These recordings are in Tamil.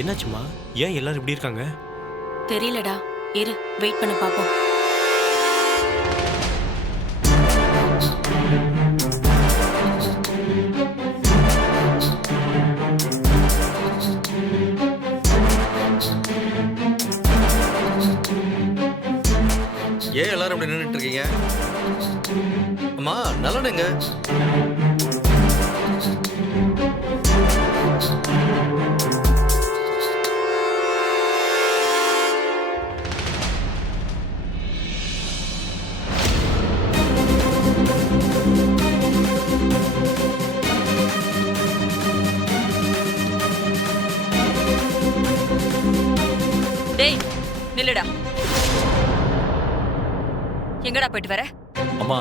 என்னாச்சுமா? ஏன் எல்லாரும் இப்படி இருக்காங்க? தெரியலடா, இரு வெயிட் பண்ண பாப்போம். ஏன் எல்லாரும் இப்படி நின்றுட்டு இருக்கீங்க? அம்மா நல்லனுங்க. டேய் நில்லுடா. எங்கடா போயிட்டு வர? அம்மா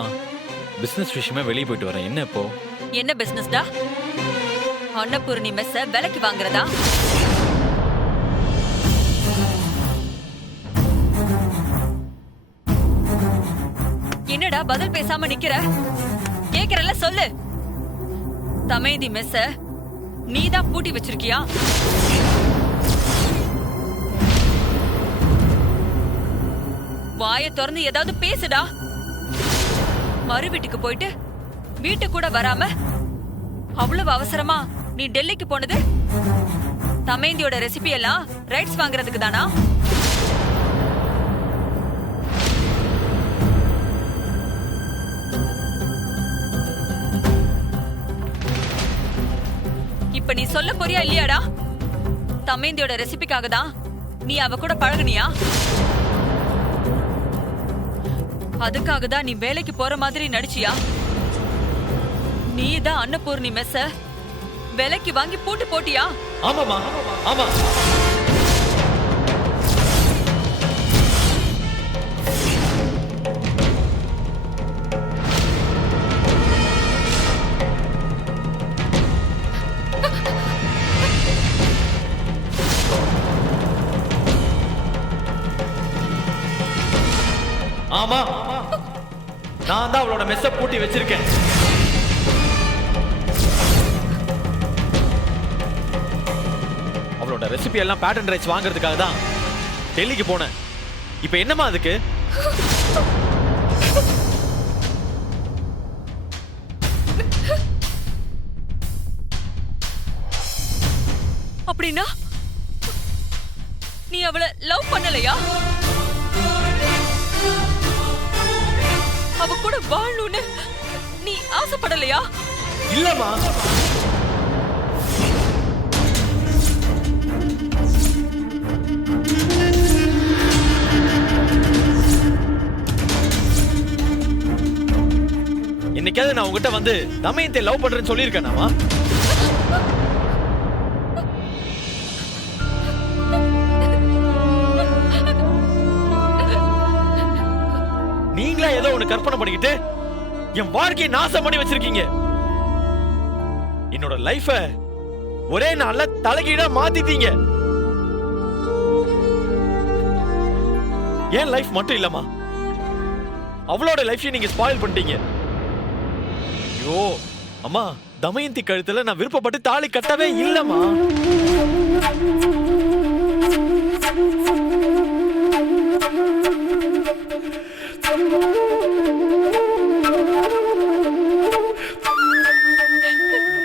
பிசினஸ் விஷயமா வெளியே போயிட்டு வரேன். என்ன இப்போ? என்ன பிசினஸ்டா? அன்னபூர்ணி மெஸ்ஸ விலைக்கு வாங்குறதா? என்னடா பதில் பேசாம நிக்கிற? கேக்குறல சொல்லு. தமேந்தி மெஸ்ஸ நீதான் பூட்டி வச்சிருக்கியா? வாயை திறந்து ஏதாவது பேசுடா. மறு வீட்டுக்கு போயிட்டு வீட்டு கூட வராம அவ்வளவு அவசரமா நீ டெல்லிக்கு போனது தமேந்தியோட ரெசிபி எல்லாம் ரைட்ஸ் வாங்குறதுக்கு தானா? இப்ப நீ சொல்ல போறியா இல்லையாடா? தமேந்தியோட ரெசிபிக்காக தான் நீ அவ கூட பழகுனியா? அதுக்காக தான் நீ வேலைக்கு போற மாதிரி நடிச்சியா? நீ தான் அன்னபூர்ணி மெஸ்ஸ விலைக்கு வாங்கி பூட்டு போட்டியா? ஆமாமா ஆமா. ஆமா நான் தான் அவளோட மெஸ்ஸ பூட்டி வச்சிருக்கேன். அவளோட ரெசிபி எல்லாம் பேட்டன் ரைட்ஸ் வாங்குறதுக்காக தான் டெல்லிக்கு போனேன். இப்ப என்னமா அதுக்கு? அப்படின்னா நீ அவளை லவ் பண்ணலையா? அவ கூட வாழணும்னு நீ ஆசைப்படலையா? இல்லம்மா. என்னைக்காவது நான் உங்ககிட்ட வந்து தமயந்தை லவ் பண்றேன்னு சொல்லியிருக்கேனாமா? நீங்களா ஏதோ ஒண்ணு கற்பனை பண்ணிக்கிட்டு என் வாழ்க்கையை நாசம் பண்ணி வச்சிருக்கீங்க. என்னோட லைஃப ஒரே நாள்ல தலைகீழா மாத்திட்டீங்க. ஏன் லைஃப் மட்டும் இல்லம்மா, அவளோட லைஃபையும் நீங்க ஸ்பாயில் பண்ணிட்டீங்க. ஐயோ அம்மா, தமயந்தி கழுத்துல நான் விருப்பப்பட்டு தாலி கட்டவே இல்லம்மா.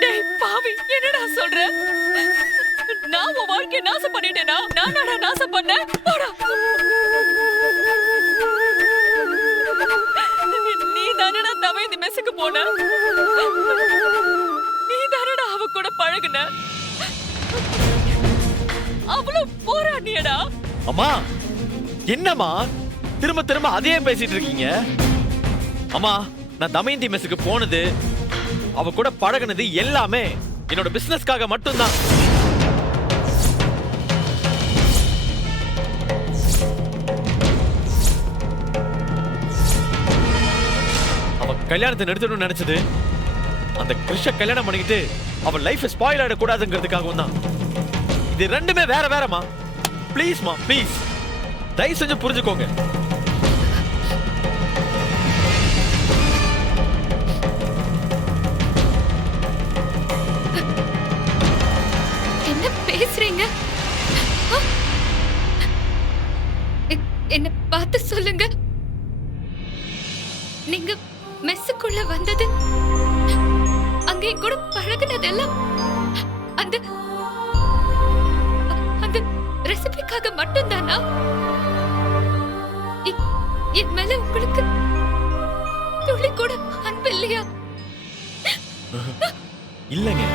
டேய் பாவி, என்னடா சொல்ற? நான் உன் வாழ்க்கையை நாசம் பண்ணிட்டேனா? நானா நாசம் பண்ணேன்? போடா. நீ தானடா தமேந்தி மெஸ்ஸுக்கு போன. நீ தானடா அவ கூட பழகுன. அவ்வளவு போராடியடா. அம்மா என்னம்மா திரும்ப திரும்ப அதையே பேசிட்டு இருக்கீங்க? அம்மா நான் தமயந்தி மெஸ்ஸுக்கு போனது, அவ கூட பழகுனது எல்லாமே என்னோட பிசினஸ்க்காக மட்டும்தான். அவ கல்யாணத்தை நிறுத்தணும்னு நினைச்சது அந்த கிருஷ்ண கல்யாணம் பண்ணிக்கிட்டு அவ லைஃப் ஸ்பாயில் ஆயிடக்கூடாதுங்கிறதுக்காகவும் தான். இது ரெண்டுமே வேற வேறமா. ப்ளீஸ்மா ப்ளீஸ், தயவு செஞ்சு புரிஞ்சுக்கோங்க. என்ன பேசுறீங்க? என்ன பார்த்து சொல்லுங்க. நீங்க மெஸ்ஸுக்குள்ள வந்தது, அங்கே கூட பழகுனதெல்லாம் அந்த அந்த ரெசிபிக்காக மட்டும்தானா? என் மேல உங்களுக்கு துளி கூட அன்பு இல்லையா? இல்லைங்க.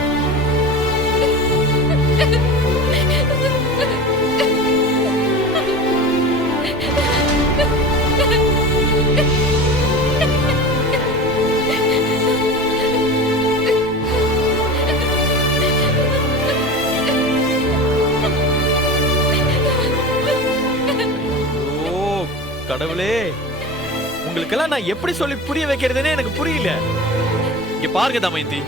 கடவுளே, உங்களுக்கெல்லாம் நான் எப்படி சொல்லி புரிய வைக்கிறதுனே எனக்கு புரியல. இங்க பாருங்க தமயந்தி,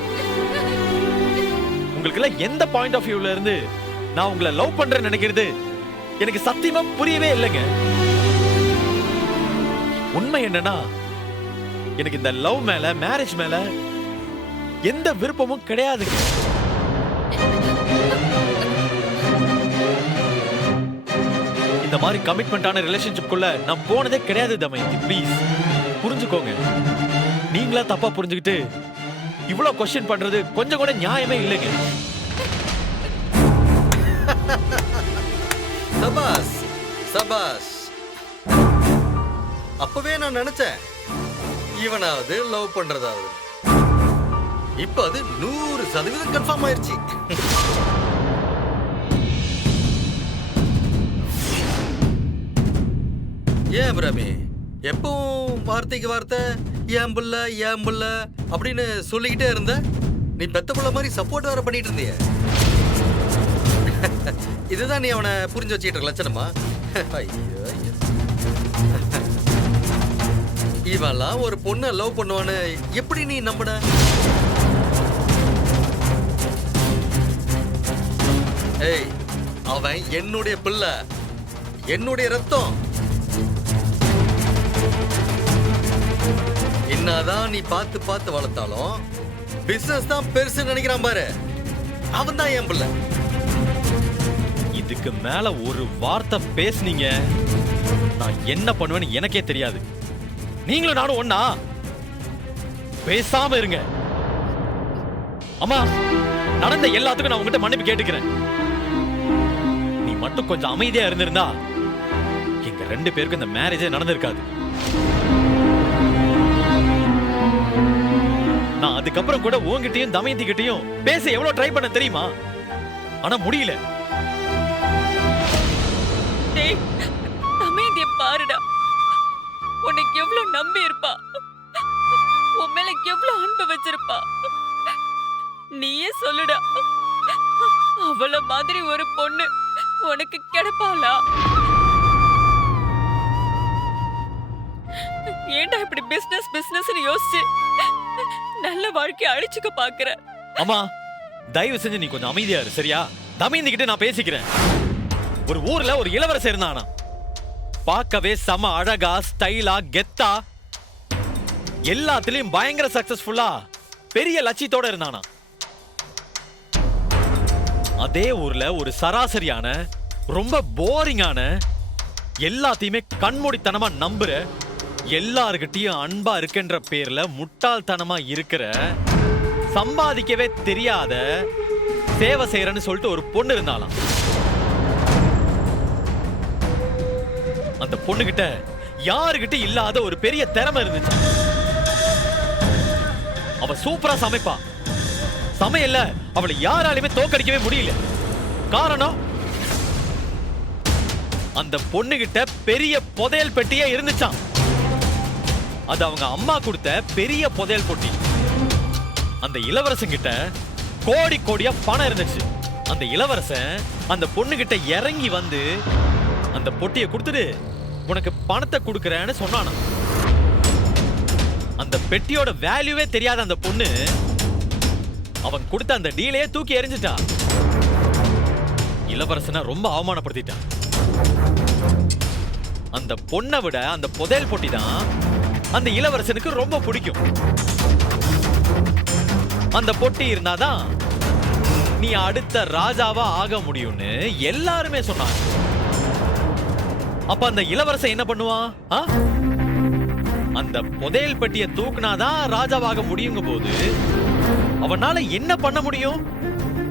உங்களுக்கெல்லாம் எந்த பாயிண்ட் ஆஃப் வியூல இருந்து நான் உங்களை லவ் பண்றேன்னு நினைக்கிறது எனக்கு சத்தியமா புரியவே இல்லைங்க. உண்மை என்னன்னா, எனக்கு இந்த லவ் மேல, மேரேஜ் மேல எந்த விருப்பமும் கிடையாதுங்க. இந்த மாதிரி கமிட்மெண்டான ரிலேஷன்ஷிப் குள்ள நான் போனதே கிடையாது தமயந்தி. ப்ளீஸ் புரிஞ்சுக்கோங்க. நீங்களா தப்பா புரிஞ்சுக்கிட்டு இவ்வளவு கொஸ்டின் பண்றது கொஞ்சம் கூட நியாயமே இல்லைங்க. சபாஸ் சபாஸ். அப்பவே நான் நினைச்சேன் இவனாவது லவ் பண்றதாவது. இப்ப அது 100% கன்ஃபார்ம் ஆயிருச்சு. ஏன் பிரமே, எப்பவும் வார்த்தைக்கு வார்த்தை ஏன் புள்ள ஏன் புள்ள அப்படின்னு சொல்லிக்கிட்டே இருந்த, நீ பெத்த புள்ள மாதிரி சப்போர்ட் வேற பண்ணிட்டு இருந்திய. இதுதான் நீ அவனை புரிஞ்சு வச்சுக்கிட்டு இருக்க லட்சணமா? ஐயோ ஐயோ, இவெல்லாம் ஒரு பொண்ணை லவ் பண்ணுவான்னு எப்படி நீ நம்பின? ஏய், அவன் என்னுடைய பிள்ளை, என்னுடைய ரத்தம். என்னதான் நீ பார்த்து பார்த்து வளர்த்தாலும் பிசினஸ் தான் பெருசு நினைக்கிறான் பாரு, அவன் தான் என் பிள்ளை. இதுக்கு மேல ஒரு வார்த்தை பேசுனீங்க, நான் என்ன பண்ணுவேன்னு எனக்கே தெரியாது. நீங்களும் நானும் ஒண்ணா? பேசாம இருங்க. அம்மா, நடந்த எல்லாத்துக்கும் நான் உங்ககிட்ட மன்னிப்பு கேட்டுக்கிறேன். நீ மட்டும் கொஞ்சம் அமைதியா இருந்திருந்தா எங்க 2 பேருக்கும் இந்த மேரேஜே நடந்திருக்காது. நான் அதுக்கப்புறம் கூட உங்ககிட்டயும் தமயந்தி கிட்டயும் பேச எவ்வளவு ட்ரை பண்ண தெரியுமா? ஆனா முடியல. தமயந்திய பாருடா, உனக்கு எவ்வளவு நம்பி இருப்பா, உன் மேல எவ்வளவு அன்பு வச்சிருப்பா. நீயே சொல்லுடா, அவள மாதிரி ஒரு பொண்ணு உனக்கு கிடைப்பாளா? ஏன்டா இப்படி பிசினஸ் பிசினஸ்னு யோசிச்சு நல்ல வாழ்க்கைய அழிச்சுக்க பாக்குற? அம்மா, தயவு செஞ்சு நீ கொஞ்சம் அமைதியா இரு, சரியா? தமயந்தி கிட்ட நான் பேசிக்கிறேன். ஒரு ஊர்ல ஒரு இளவரசர் இருந்தானா. பார்க்கவே செம அழகா, ஸ்டைலா, கெத்தா, எல்லாத்துலயும் பயங்கர சக்சஸ்ஃபுல்லா பெரிய லட்சியத்தோட இருந்தானா. அதே ஊர்ல ஒரு சராசரியான, ரொம்ப போரிங்கான, எல்லாத்தையுமே கண்மூடித்தனமா நம்புற, எல்லார்கிட்டயும் அன்பா இருக்குன்ற பேர்ல முட்டாள்தனமா இருக்கிற, சம்பாதிக்கவே தெரியாத, சேவை செய்யறன்னு சொல்லிட்டு ஒரு பொண்ணு இருந்தாலாம். அந்த பொண்ணுகிட்ட யாருகிட்ட இல்லாத ஒரு பெரிய திறமை இருந்துச்சு. அவ சூப்பரா சமைப்பா. சமையல்ல அவளை யாராலுமே தோக்கடிக்கவே முடியல. காரணம், அந்த பொண்ணுகிட்ட பெரிய புதையல் பெட்டியே இருந்துச்சாம். அது அவங்க அம்மா கொடுத்த பெரிய புதையல் பொட்டி. அந்த இளவரசன் கிட்ட கோடி கோடியா பணம் இருந்துச்சு. அந்த இளவரசன் அந்த பொண்ணுகிட்ட இறங்கி வந்து அந்த பொட்டியை கொடுத்துட்டு உனக்கு பணத்தை கொடுக்கறேன்னு சொன்னானா. அந்த பெட்டியோட வேல்யூவே தெரியாத அந்த பொண்ணு அவன் கொடுத்த அந்த டீலையே தூக்கி எறிஞ்சிட்டா. இளவரசனை ரொம்ப அவமானப்படுத்திட்டான். அந்த பொண்ணை விட அந்த புதையல் பொட்டி தான் அந்த இளவரசனுக்கு ரொம்ப பிடிக்கும். அந்த பொட்டி இருந்தாதான் நீ அடுத்த ராஜாவா ஆக முடியும்னு எல்லாருமே சொன்னாங்க. அப்ப அந்த இளவரசன் என்ன பண்ணுவான்? அந்த புதையல் பெட்டியை தூக்குனாதான் ராஜாவாக முடியுங்க போது அவனால என்ன பண்ண முடியும்?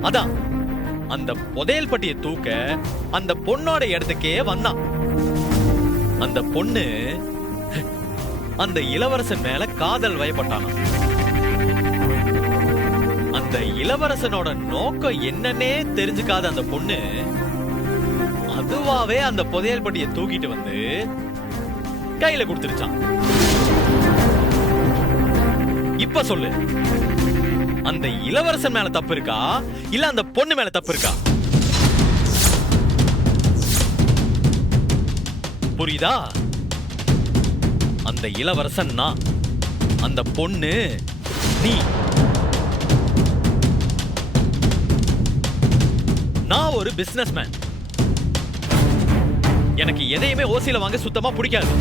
அதான் அந்த புதையல் பெட்டியை தூக்க அந்த பொண்ணோட இடத்துக்கே வந்தான். அந்த பொண்ணு அந்த இளவரசன் மேல காதல் வயப்பட்டானா. அந்த இளவரசனோட நோக்கம் என்னன்னே தெரிஞ்சுக்காத அந்த பொண்ணு அதுவாவே அந்த புதையல் பெட்டியை தூக்கிட்டு வந்து கையில கொடுத்துருச்சான். இப்ப சொல்லு, அந்த இளவரசன் மேல தப்பு இருக்கா இல்ல அந்த பொண்ணு மேல தப்பு இருக்கா? புரியுதா? அந்த இளவரசன் நான், அந்த பொண்ணு நீ. நான் ஒரு பிசினஸ்மேன். எனக்கு எதையுமே ஓசியில வாங்க சுத்தமா பிடிக்காது.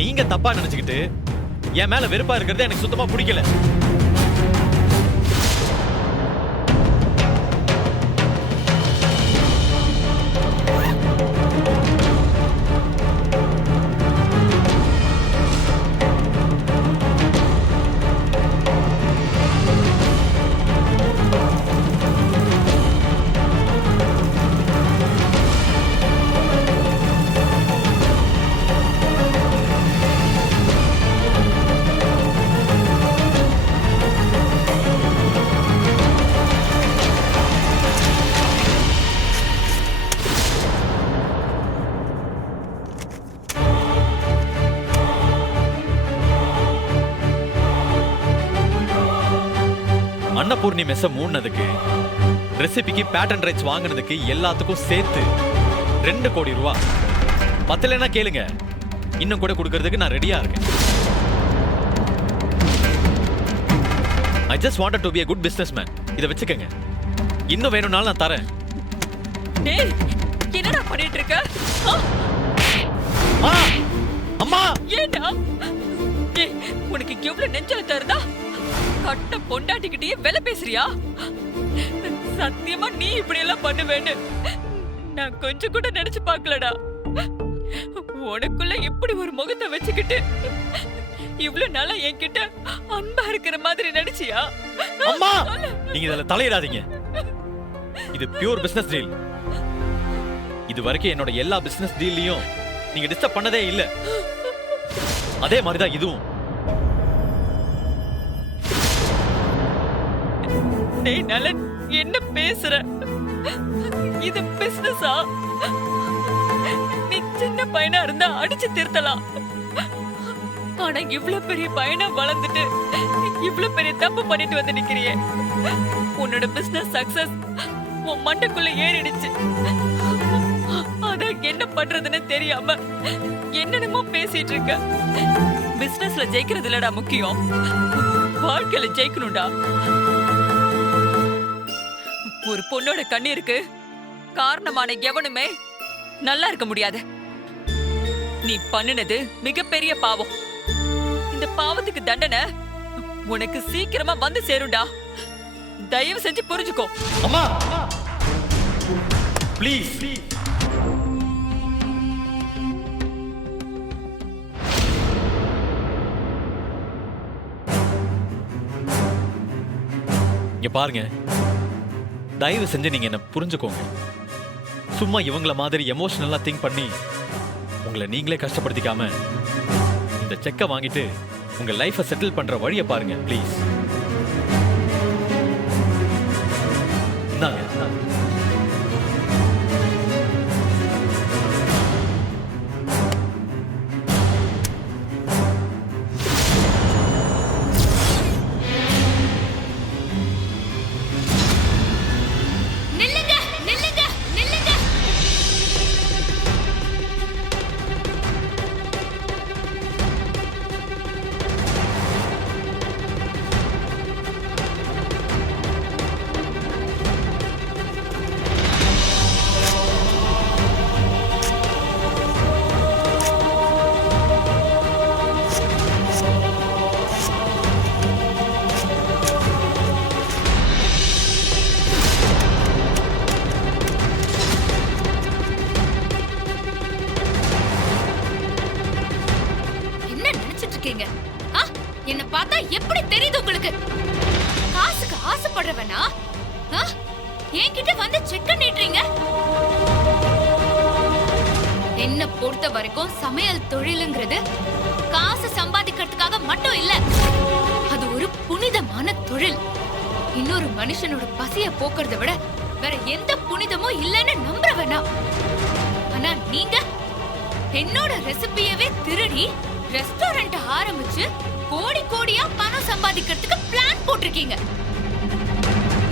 நீங்க தப்பா நினைச்சுக்கிட்டு என் மேல வெறுப்பா இருக்கிறது எனக்கு சுத்தமா பிடிக்கல. அன்னபூர்ணி மெஸ்ஸ மூடுனதுக்கு, ரெசிபிக்கு பேட்டன் ரைட்ஸ் வாங்குனதுக்கு எல்லாத்துக்கும் சேர்த்து 2 கோடி ரூபா. பத்தலைன்னா கேளுங்க, இன்னும் கூட கொடுக்கறதுக்கு நான் ரெடியா இருக்கேன். I just wanted to be a good businessman. இத வச்சுக்கங்க. இன்னும் வேணும்னாலும் நான் தரேன். டேய், என்னடா பண்ணிட்டு இருக்க? அம்மா, ஏண்டா? டேய், உனக்கு எவ்வளவு நெஞ்சல இருந்தா கட்ட பொண்டாட்டிக்கிட்டே வேலை பேசுறியா? சத்தியமா நீ இப்படி எல்லாம் பண்ணுவேன்னு நான் கொஞ்சம் கூட நினைச்சு பார்க்கலடா. உனக்குள்ள இப்படி ஒரு முகத்தை வச்சுக்கிட்டு இவ்வளவு நாளா என்கிட்ட அன்பா இருக்கிற மாதிரி நடிச்சியா? அம்மா, நீங்க இதுல தலையிடாதீங்க. இது பியூர் பிசினஸ் டீல். இது வரைக்கும் என்னோட எல்லா பிசினஸ் டீல்லையும் நீங்க டிஸ்டர்ப் பண்ணதே இல்ல. அதே மாதிரிதான் இதுவும். டேய் நலன், என்ன பேசுற? இது பிசினஸா? நீ சின்ன பையனா இருந்தா அடிச்சு திருத்தலாம். ஆனா இவ்ளோ பெரிய பையனா வளர்ந்துட்டு இவ்ளோ பெரிய தப்பு பண்ணிட்டு வந்து நிக்கிறியே. உன்னோட பிசினஸ் சக்சஸ் உன் மண்டைக்குள்ள ஏறிடுச்சு. அதான் என்ன பண்றதுன்னு தெரியாம என்னென்னமோ பேசிட்டு இருக்க. பிசினஸ்ல ஜெயிக்கிறது இல்லடா முக்கியம், வாழ்க்கையில ஜெயிக்கணும்டா. ஒரு பொண்ணோட கண்ணீருக்கு காரணமான எவனுமே நல்லா இருக்க முடியாது. நீ பண்ணுனது மிகப்பெரிய பாவம். இந்த பாவத்துக்கு தண்டனை உனக்கு சீக்கிரமா வந்து சேரும்டா. தயவு செஞ்சு புரிஞ்சுக்கோ. அம்மா, ப்ளீஸ். இங்க பாருங்க, தயவு செஞ்சு நீங்க என்ன புரிஞ்சுக்கோங்க. சும்மா இவங்கள மாதிரி எமோஷனலா திங்க் பண்ணி உங்களை நீங்களே கஷ்டப்படுத்திக்காம இந்த செக்கை வாங்கிட்டு உங்க லைஃபை செட்டில் பண்ற வழியை பாருங்க ப்ளீஸ். இந்தாங்க. நில்லுங்க நில்லுங்க நில்லுங்க. கஷ்டப்படுறவனா? என்கிட்ட வந்து செக்க நீட்டுறீங்க? என்ன பொறுத்த வரைக்கும் சமையல் தொழிலுங்கிறது காசு சம்பாதிக்கிறதுக்காக மட்டும் இல்ல. அது ஒரு புனிதமான தொழில். இன்னொரு மனுஷனோட பசிய போக்குறத விட வேற எந்த புனிதமும் இல்லைன்னு நம்புறவனா? ஆனா நீங்க என்னோட ரெசிபியவே திருடி ரெஸ்டாரண்ட் ஆரம்பிச்சு கோடி கோடியா பணம் சம்பாதிக்கிறதுக்கு பிளான் போட்டிருக்கீங்க.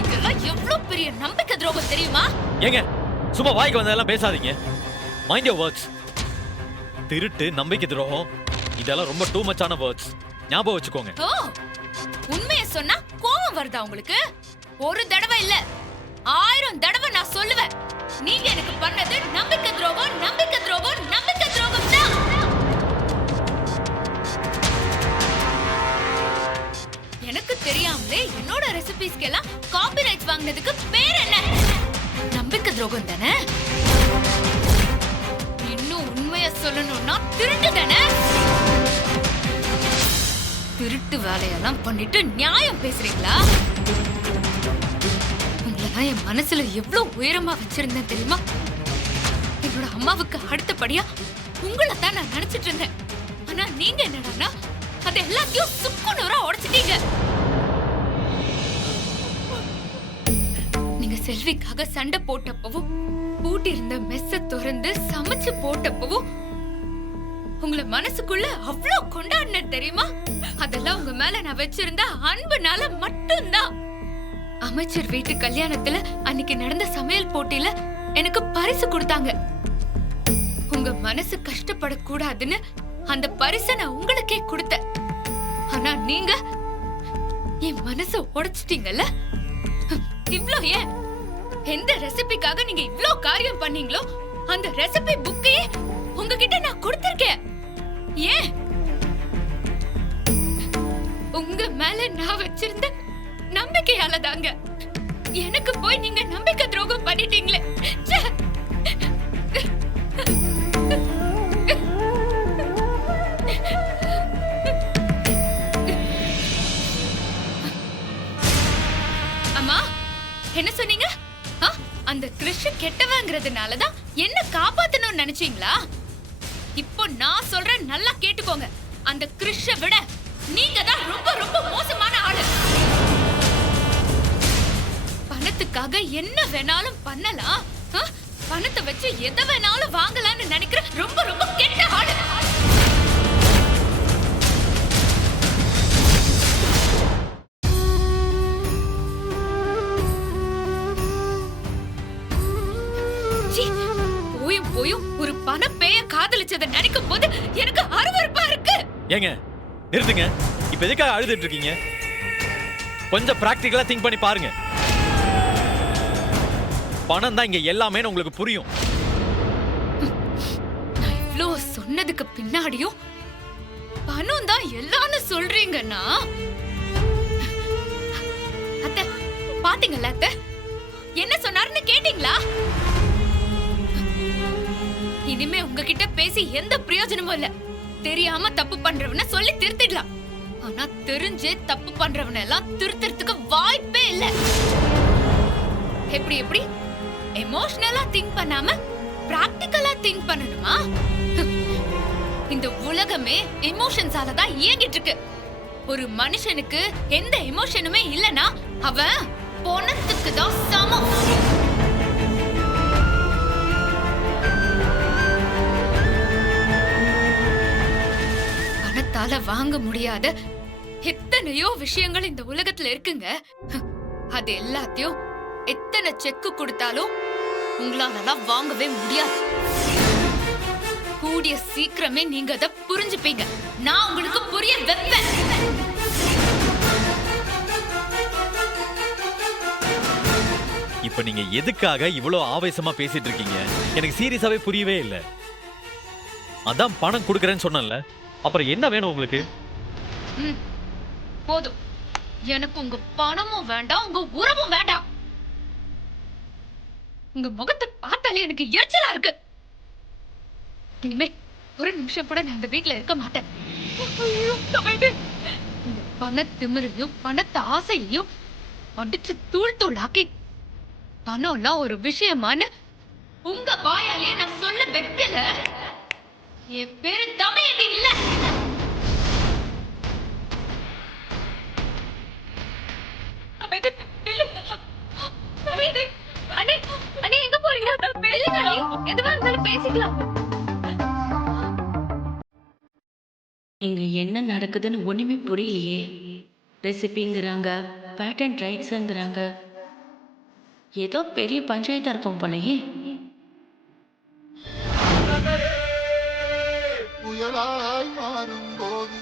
இதெல்லாம் எவ்வளவு பெரிய நம்பிக்கை துரோகம் தெரியுமா? ஏங்க சும்மா வாய்க்கு வந்ததெல்லாம் பேசாதீங்க. Mind your words. திருட்டு, நம்பிக்கை துரோகம் இதெல்லாம் ரொம்ப டூ மச்சான வேர்ட்ஸ். ஞாபகம் வச்சுக்கோங்க. ஓ, உண்மையை சொன்னா கோவம் வருதா உங்களுக்கு? ஒரு தடவை இல்ல 1000 தடவை நான் சொல்லுவேன். நீங்க எனக்கு பண்ணது நம்பிக்கை துரோகம், நம்பிக்கை துரோகம், நம்பிக்கை துரோகம் தான். எனக்கு தெரியாமலே என்னோட ரெசிபிஸ்க்கு எல்லாம் காப்பிரைட்ஸ் வாங்குனதுக்கு பேர் என்ன? நம்பிக்கை துரோகம் தானே? இன்னும் உண்மையை சொல்லணும்னா திருட்டு தானே? திருட்டு வேலையெல்லாம் பண்ணிட்டு நியாயம் பேசுறீங்களா? உங்களெல்லாம் என் மனசுல எவ்வளவு உயரமா வச்சிருந்தேன் தெரியுமா? என்னோட அம்மாவுக்கு அடுத்தபடியா உங்களை தான் நான் நினைச்சிட்டு இருந்தேன். ஆனா நீங்க என்னடான்னா அது எல்லாத்தையும் சுக்குநூறா உடைச்சிட்டீங்க. நீங்க செல்விக்காக சண்டை போட்டப்பவும், பூட்டி இருந்த மெஸ்ஸ திறந்து சமைச்சு போட்டப்பவும் உங்களை மனசுக்குள்ள அவ்வளவு கொண்டாடின தெரியுமா? அதெல்லாம் உங்க மேல நான் வச்சிருந்த அன்புனால மட்டும்தான். அமைச்சர் வீட்டு கல்யாணத்துல அன்னைக்கு நடந்த சமையல் போட்டியில எனக்கு பரிசு கொடுத்தாங்க. உங்க மனசு கஷ்டப்படக்கூடாதுன்னு அந்த பரிசை நான் உங்களுக்கே கொடுத்தேன். ஆனா நீங்க என் மனச உடைச்சிட்டீங்கல்ல. இவ்ளோ ஏன்? எந்த ரெசிபிக்காக நீங்க இவ்ளோ காரியம் பண்ணீங்களோ அந்த ரெசிபி புக்கையே உங்ககிட்ட நான் கொடுத்திருக்கேன். ஏன்? உங்க மேல நான் வச்சிருந்த நம்பிக்கையால தாங்க. எனக்கு போய் நீங்க நம்பிக்கை துரோகம் பண்ணிட்டீங்களே. அம்மா என்ன சொன்னீங்க? அந்த கிருஷ் கெட்டவங்கிறதுனாலதான் என்ன காப்பாத்தணும்னு நினைச்சீங்களா? இப்போ நான் சொல்றேன், நல்லா கேட்டுக்கோங்க. அந்த கிருஷ விட நீங்க தான் ரொம்ப ரொம்ப மோசமான ஆளு. பணத்துக்காக என்ன வேணாலும் பண்ணலாம், பணத்தை வச்சு எதை வேணாலும் வாங்கலாம்னு நினைக்கிற ரொம்ப ரொம்ப கெட்ட ஆளு. போயும் ஒரு பண பேய காதலிச்சதை நினைக்கும் போது எனக்கு அருவருப்பா இருக்கு. ஏங்க நிறுத்துங்க. இப்ப எதுக்காக அழுதுட்டு இருக்கீங்க? கொஞ்சம் பிராக்டிகலா திங்க் பண்ணி பாருங்க. பணம் தான் இங்க எல்லாமே உங்களுக்கு புரியும். நான் இவ்ளோ சொன்னதுக்கு பின்னாடியும் பணம் தான் எல்லாம்னு சொல்றீங்கன்னா, அத்தை பாத்தீங்களா? அத்தை என்ன சொன்னாருன்னு கேட்டீங்களா? இனிமே உங்ககிட்ட பேசி எந்த பிரயோஜனமும் இல்ல. தெரியாம தப்பு பண்றவன சொல்லி திருத்திடலாம். ஆனா தெரிஞ்சே தப்பு பண்றவன எல்லாம் திருத்துறதுக்கு வாய்ப்பே இல்ல. எப்படி எப்படி எமோஷனலா திங்க் பண்ணாம பிராக்டிகலா திங்க் பண்ணணுமா? இந்த உலகமே எமோஷன்ஸால தான் இயங்கிட்டு இருக்கு. ஒரு மனுஷனுக்கு எந்த எமோஷனுமே இல்லனா அவன் பணத்துக்கு தான் சமம். பணத்தால வாங்க முடியாத எத்தனையோ விஷயங்கள் இந்த உலகத்துல இருக்குங்க. அது எல்லாத்தையும் எத்தனை செக்கு கொடுத்தாலும் உங்களாலலாம் வாங்கவே முடியாது. கூடிய சீக்கிரமே நீங்க அதை புரிஞ்சுப்பீங்க. நான் உங்களுக்கு புரிய வைப்பேன். இப்ப நீங்க எதுக்காக இவ்வளவு ஆவேசமா பேசிட்டு இருக்கீங்க? எனக்கு சீரியஸாவே புரியவே இல்ல. அதான் பணம் கொடுக்கறேன்னு சொன்னேன்ல, அப்புறம் என்ன வேணும் உங்களுக்கு? போதும். எனக்கு உங்க பணமும் வேண்டாம், உங்க உறவும் வேண்டாம். உங்க முகத்தை பார்த்தாலே எனக்கு எரிச்சலா இருக்கு. இனிமே ஒரு நிமிஷம் கூட நான் இந்த வீட்டுல இருக்க மாட்டேன். இந்த பண திமிரையும் பணத்தை ஆசையையும் அடிச்சு தூள் தூளாக்கி பணம்லாம் ஒரு விஷயமான உங்க வாயாலே நான் சொல்ல வைக்கல. என் பேரு தமையந்தி இல்ல. அண்ணே, அண்ணே எங்க போறீங்க? இல்லைங்க அண்ணே, எதுவா இருந்தாலும் பேசிக்கலாம். இங்க என்ன நடக்குதுன்னு ஒண்ணுமே புரியலையே. ரெசிபிங்கிறாங்க, பேட்டன்ட் ரைட்ஸுங்கிறாங்க. ஏதோ பெரிய பஞ்சாயத்தா இருக்கும் போலயே. புயலாய் மாறும்போது